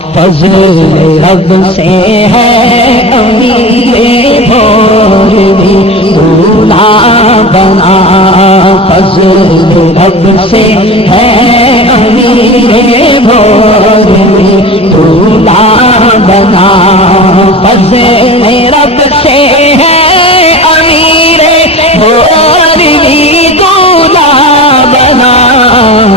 فضل رب سے ہے امیر بھوروی دولہا بنا، فضل رب سے ہے امیر بھوروی دولہا بنا، فضل رب سے ہے امیر بھوروی دولہا بنا،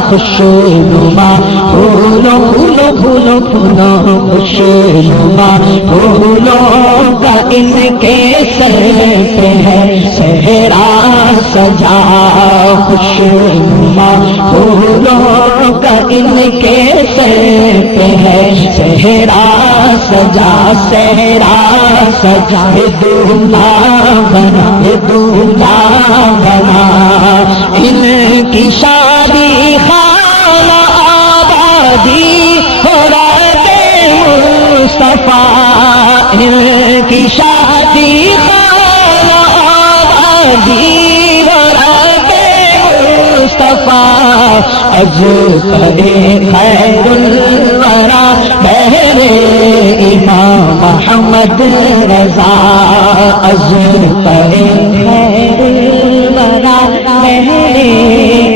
خوشنما پھولو پھولو پھولو پھولو خوشنما پھولوں کا ان کے سر پہ ہے صحرا سجا، خوشنما پھولوں کا ان کے سر پہ ہے صحرا سجا، صحرا سجا، دولہا بنا، دولہا بنا، ان کی شادی خانہ آبادی ہو رات مصطفیٰ، ان کی شادی خانہ آبادی ہو رات مصطفیٰ، اجتبِ خیر الورا بہر امام محمد رضا، اجتبِ خیر الورا بہر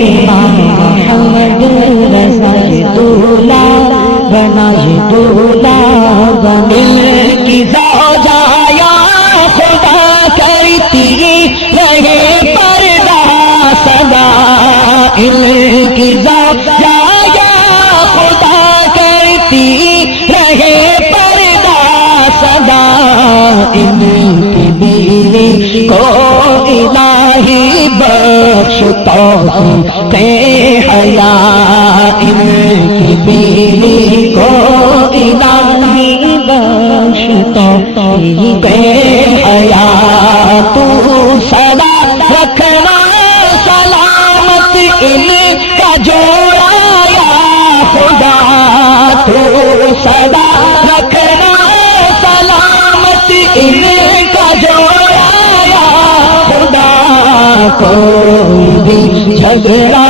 امام محمد رضا، یہ دولہا بنا، یہ دولہا بنا، ان کی زوجہ یا خدا کرتی رہے پردہ سدا، ان کی زوجہ یا خدا کرتی رہے پردہ سدا، ان کی بیوی کو الہی بخش توفیق حیا، ان کی بیوی کو الہی بخش توفیق حیا، تو سدا رکھنا سلامت ان کا جوڑا یا خدا، تو سدا رکھنا سلامت ان کا جوڑا یا خدا، کوئی بھی جھگڑا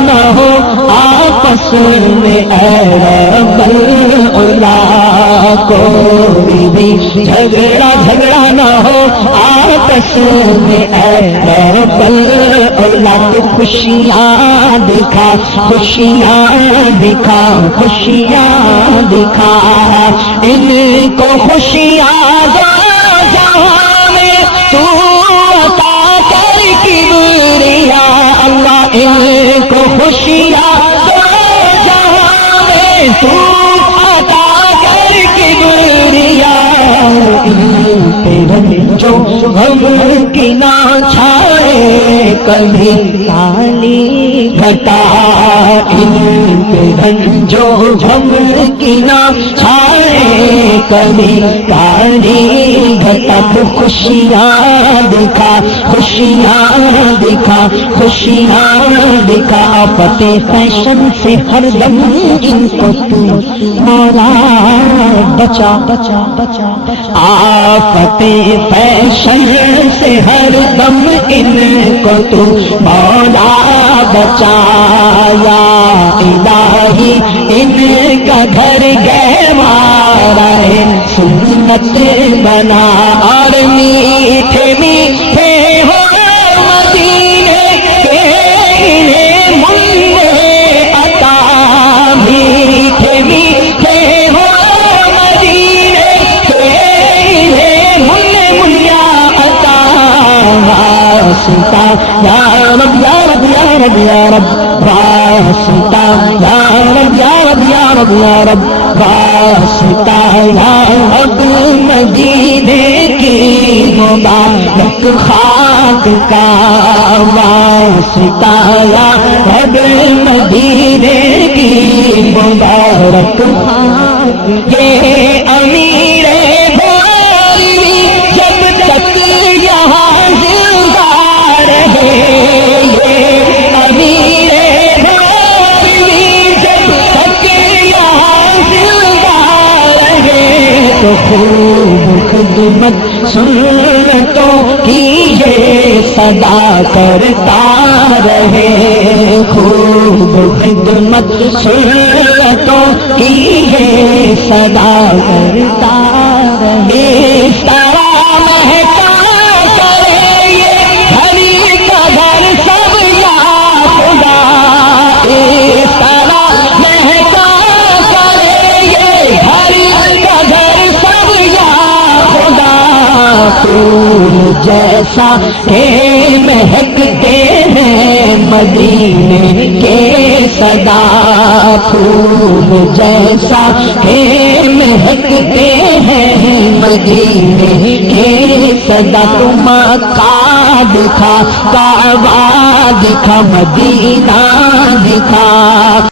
نہ ہو آپس میں اے رب العلا، کوئی بھی جھگڑا نہ ہو آپس میں اے رب العلا، تو خوشیاں دکھا، خوشیاں دکھا، خوشیاں دکھا، ان کو خوشیاں دو جہاں میں تو عطا کر کبریا، اللہ ان کو خوشیاں دو جہاں میں تو عطا کر کبریا، ان پہ جو غم کی نہ چھائے کبھی کالی گھٹا، ان پہ جو غم کی نہ چھائے کبھی کالی گھٹا، تو خوشیاں دکھا، خوشیاں دکھا، خوشیاں دکھا، آفت فیشن سے ہر دم ان کو تو مولا بچا، بچا بچا، آفت فیشن سے ہر دم ان کو تو مولا بچا، یا الہی ان کا گھر گہوارہ ہے سنت بنا، اور میٹھے میٹھے ہو مدینے کے انہیں منہ عطا، میٹھے میٹھے ہو مدینے کے انہیں منہ عطا، واسطہ یا رب یا رب یا رب یا رب، واسطہ یا رب یا رب یا رب یا رب، واسطہ یا رب مدینے کی مبارک خاک کا، واسطہ یا رب مدینے کی مبارک خاک، یہ امیر بھوروی جب تک یہاں زندہ رہے، یہ امیر بھوروی جب تک یہاں زندہ رہے، تو خوب خدمت سنتوں کی یہ صدا کرتا رہے، خوب خدمت سنتوں کی یہ صدا کرتا رہے، اس طرح مہکا کرے یہ گھڑی کا گھر سب یا خدا، اس طرح مہکا کرے یہ گھڑی کا گھر سب یا خدا، پھول جیسا کہ مہکتے ہیں مدینے کے صدا، پھول جیسا کہ مہکتے ہیں مدینے کے صدا، تو مکہ دکھا، کعبہ دکھا، مدینہ دکھا۔